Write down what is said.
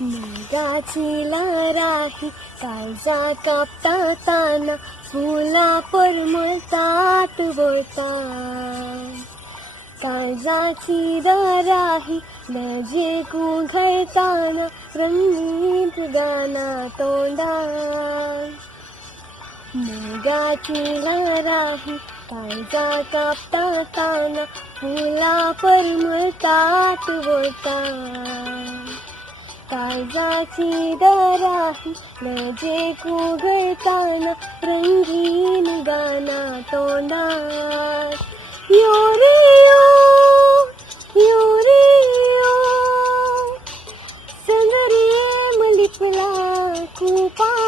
मेघाची लहराही काळजा कापताना फुला परमळतात बोलता. काळजाची दराही नजे घुघळताना रंगीत गाना तोंडा. मेघाची लहराही काळजा कापताना फुला परमळतात बोलता. काळजाची दराही नजे घुघळताना रंगीन गाना तोंडात. यो रे यो रे यो संगरे मलिपला खूपा